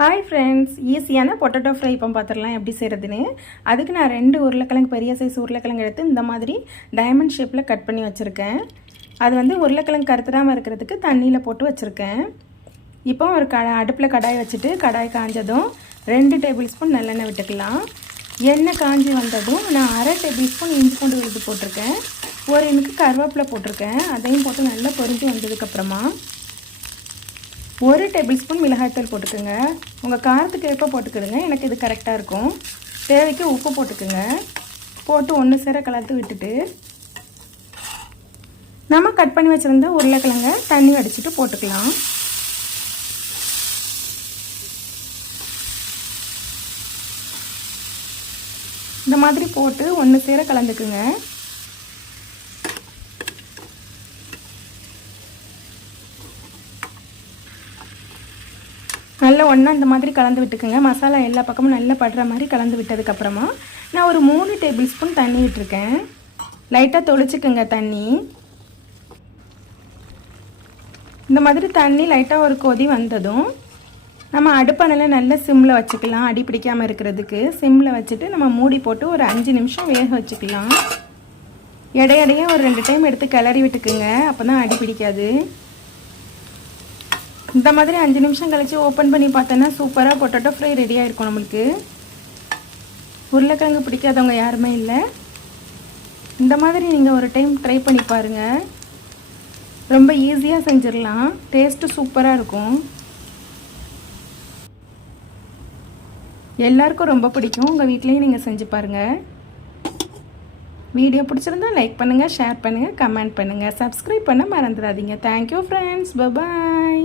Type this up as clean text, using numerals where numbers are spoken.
Hi friends, ஈஸியான potato fry இப்போ பார்த்துடலாம் எப்படி செய்கிறதுன்னு. அதுக்கு நான் 2 உருளைக்கிழங்கு பெரிய சைஸ் உருளைக்கிழங்கு எடுத்து இந்த மாதிரி டைமண்ட் ஷேப்பில் கட் பண்ணி வச்சுருக்கேன். அது வந்து உருளைக்கிழங்கு கருத்துடாமல் இருக்கிறதுக்கு தண்ணியில் போட்டு வச்சுருக்கேன். இப்போ ஒரு அடுப்பில் கடாய் வச்சுட்டு கடாய் காஞ்சதும் 2 டேபிள் ஸ்பூன் நல்லெண்ணெய் விட்டுக்கலாம். எண்ணெய் காஞ்சி வந்ததும் நான் 1/2 டேபிள் ஸ்பூன் இஞ்சி பூண்டு விழுது போட்டிருக்கேன். ஒரு எனக்கு கருவேப்பிலை போட்டிருக்கேன். அதையும் போட்டு நல்லா பொரிஞ்சு வந்ததுக்கப்புறமா 1 டேபிள் ஸ்பூன் மிளகாய்த்தூள் போட்டுக்கோங்க. உங்கள் காரத்துக்கு ஏற்ப போட்டுக்கிடுங்க. எனக்கு இது கரெக்டாக இருக்கும். தேவைக்கு உப்பு போட்டுக்குங்க. போட்டு ஒன்று சேர கலந்து விட்டுட்டு நம்ம கட் பண்ணி வச்சுருந்த உருளைக்கிழங்க தண்ணி வடிச்சிட்டு போட்டுக்கலாம். இந்த மாதிரி போட்டு ஒன்று சேர கலந்துக்குங்க. நல்லா ஒன்றா இந்த மாதிரி கலந்து விட்டுக்குங்க. மசாலா எல்லா பக்கமும் நல்லா படுற மாதிரி கலந்து விட்டதுக்கப்புறமா நான் ஒரு 3 டேபிள் ஸ்பூன் தண்ணி விட்டுருக்கேன். லைட்டாக தொளிச்சுக்குங்க தண்ணி. இந்த மாதிரி தண்ணி லைட்டாக ஒரு கொதி வந்ததும் நம்ம அடுப்பானல நல்லா சிம்மில் வச்சுக்கலாம். அடி பிடிக்காமல் இருக்கிறதுக்கு சிம்மில் வச்சுட்டு நம்ம மூடி போட்டு ஒரு 5 நிமிஷம் வேக வச்சுக்கலாம். இடையிடையே ஒரு 2 டைம் எடுத்து கிளறி விட்டுக்குங்க. அப்போ தான் அடி பிடிக்காது. இந்த மாதிரி 5 நிமிஷம் கழித்து ஓப்பன் பண்ணி பார்த்தோன்னா சூப்பராக பொட்டேட்டோ ஃப்ரை ரெடியாக இருக்கும். நம்மளுக்கு உருளைக்கிழங்கு பிடிக்காதவங்க யாருமே இல்லை. இந்த மாதிரி நீங்கள் ஒரு டைம் ட்ரை பண்ணி பாருங்கள். ரொம்ப ஈஸியாக செஞ்சிடலாம். டேஸ்ட்டு சூப்பராக இருக்கும். எல்லாருக்கும் ரொம்ப பிடிக்கும். உங்கள் வீட்லேயும் நீங்கள் செஞ்சு பாருங்கள். வீடியோ பிடிச்சிருந்தா லைக் பண்ணுங்கள், ஷேர் பண்ணுங்கள், கமெண்ட் பண்ணுங்கள், சப்ஸ்கிரைப் பண்ண மறந்துடாதீங்க. Thank you friends. Bye bye.